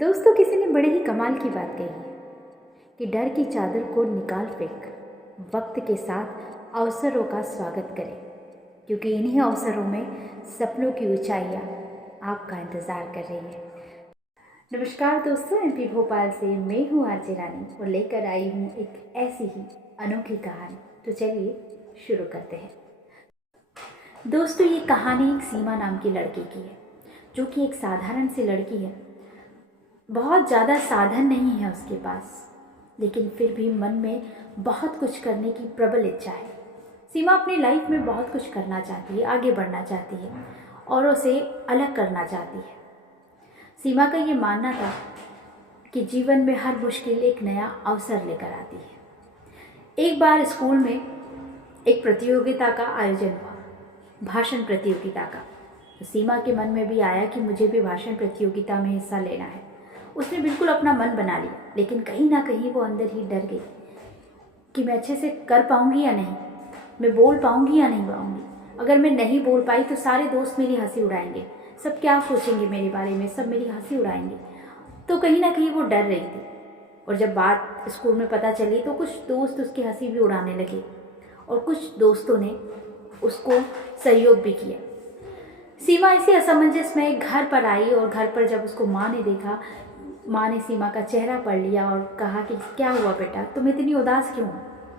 दोस्तों, किसी ने बड़े ही कमाल की बात कही है कि डर की चादर को निकाल फेंक, वक्त के साथ अवसरों का स्वागत करें, क्योंकि इन्हीं अवसरों में सपनों की ऊंचाइयां आपका इंतज़ार कर रही है। नमस्कार दोस्तों, एमपी भोपाल से मैं हूँ आरजे रानी और लेकर आई हूँ एक ऐसी ही अनोखी कहानी। तो चलिए शुरू करते हैं। दोस्तों, ये कहानी एक सीमा नाम की लड़की की है, जो कि एक साधारण सी लड़की है। बहुत ज़्यादा साधन नहीं है उसके पास, लेकिन फिर भी मन में बहुत कुछ करने की प्रबल इच्छा है। सीमा अपनी लाइफ में बहुत कुछ करना चाहती है, आगे बढ़ना चाहती है, औरों से अलग करना चाहती है। सीमा का ये मानना था कि जीवन में हर मुश्किल एक नया अवसर लेकर आती है। एक बार स्कूल में एक प्रतियोगिता का आयोजन हुआ, भाषण प्रतियोगिता का। तो सीमा के मन में भी आया कि मुझे भी भाषण प्रतियोगिता में हिस्सा लेना है। उसने बिल्कुल अपना मन बना लिया, लेकिन कहीं ना कहीं वो अंदर ही डर गई कि मैं अच्छे से कर पाऊंगी या नहीं, मैं बोल पाऊंगी या नहीं पाऊंगी। अगर मैं नहीं बोल पाई तो सारे दोस्त मेरी हंसी उड़ाएंगे, सब क्या सोचेंगे मेरे बारे में, सब मेरी हंसी उड़ाएंगे। तो कहीं ना कहीं वो डर रही थी। और जब बात स्कूल में पता चली तो कुछ दोस्त उसकी हंसी भी उड़ाने लगे और कुछ दोस्तों ने उसको सहयोग भी किया। सीमा इसी असमंजस में घर पर आई और घर पर जब उसको माँ ने देखा, माँ ने सीमा का चेहरा पढ़ लिया और कहा कि क्या हुआ बेटा, तुम इतनी उदास क्यों हो।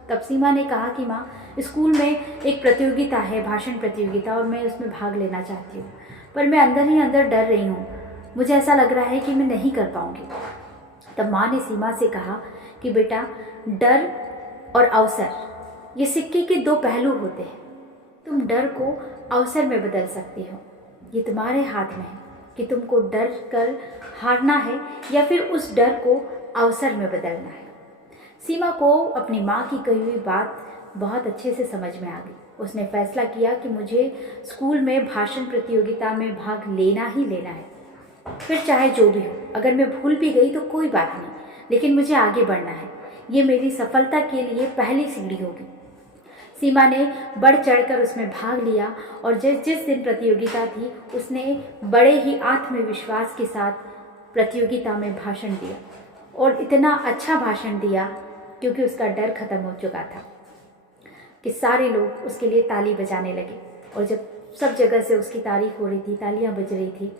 तब सीमा ने कहा कि माँ, स्कूल में एक प्रतियोगिता है, भाषण प्रतियोगिता, और मैं उसमें भाग लेना चाहती हूँ, पर मैं अंदर ही अंदर डर रही हूँ। मुझे ऐसा लग रहा है कि मैं नहीं कर पाऊँगी। तब माँ ने सीमा से कहा कि बेटा, डर और अवसर ये सिक्के के दो पहलू होते हैं। तुम डर को अवसर में बदल सकती हो। ये तुम्हारे हाथ में है कि तुमको डर कर हारना है या फिर उस डर को अवसर में बदलना है। सीमा को अपनी माँ की कही हुई बात बहुत अच्छे से समझ में आ गई। उसने फैसला किया कि मुझे स्कूल में भाषण प्रतियोगिता में भाग लेना ही लेना है, फिर चाहे जो भी हो। अगर मैं भूल भी गई तो कोई बात नहीं, लेकिन मुझे आगे बढ़ना है। ये मेरी सफलता के लिए पहली सीढ़ी होगी। सीमा ने बढ़ चढ़कर उसमें भाग लिया और जिस दिन प्रतियोगिता थी, उसने बड़े ही आत्मविश्वास के साथ प्रतियोगिता में भाषण दिया और इतना अच्छा भाषण दिया क्योंकि उसका डर खत्म हो चुका था कि सारे लोग उसके लिए ताली बजाने लगे। और जब सब जगह से उसकी तारीफ हो रही थी, तालियां बज रही थी,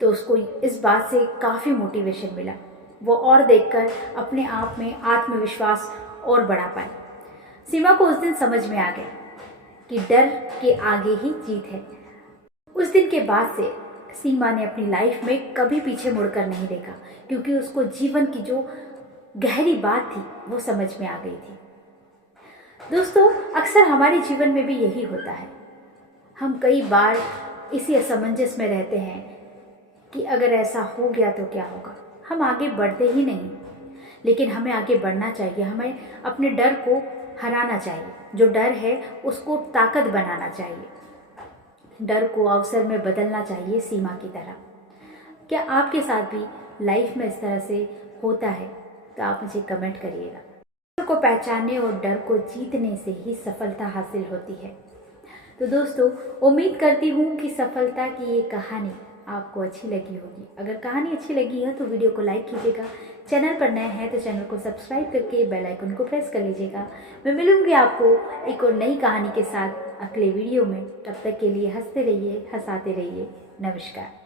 तो उसको इस बात से काफ़ी मोटिवेशन मिला। वो और देखकर अपने आप में आत्मविश्वास और बढ़ा पाई। सीमा को उस दिन समझ में आ गया कि डर के आगे ही जीत है। उस दिन के बाद से सीमा ने अपनी लाइफ में कभी पीछे मुड़कर नहीं देखा, क्योंकि उसको जीवन की जो गहरी बात थी वो समझ में आ गई थी। दोस्तों, अक्सर हमारे जीवन में भी यही होता है। हम कई बार इसी असमंजस में रहते हैं कि अगर ऐसा हो गया तो क्या होगा। हम आगे बढ़ते ही नहीं, लेकिन हमें आगे बढ़ना चाहिए। हमें अपने डर को हराना चाहिए। जो डर है उसको ताकत बनाना चाहिए, डर को अवसर में बदलना चाहिए, सीमा की तरह। क्या आपके साथ भी लाइफ में इस तरह से होता है? तो आप मुझे कमेंट करिएगा। डर को पहचानने और डर को जीतने से ही सफलता हासिल होती है। तो दोस्तों, उम्मीद करती हूँ कि सफलता की ये कहानी आपको अच्छी लगी होगी। अगर कहानी अच्छी लगी है तो वीडियो को लाइक कीजिएगा। चैनल पर नए हैं तो चैनल को सब्सक्राइब करके बेल आइकन को प्रेस कर लीजिएगा। मैं मिलूंगी आपको एक और नई कहानी के साथ अगले वीडियो में। तब तक के लिए हंसते रहिए, हंसाते रहिए। नमस्कार।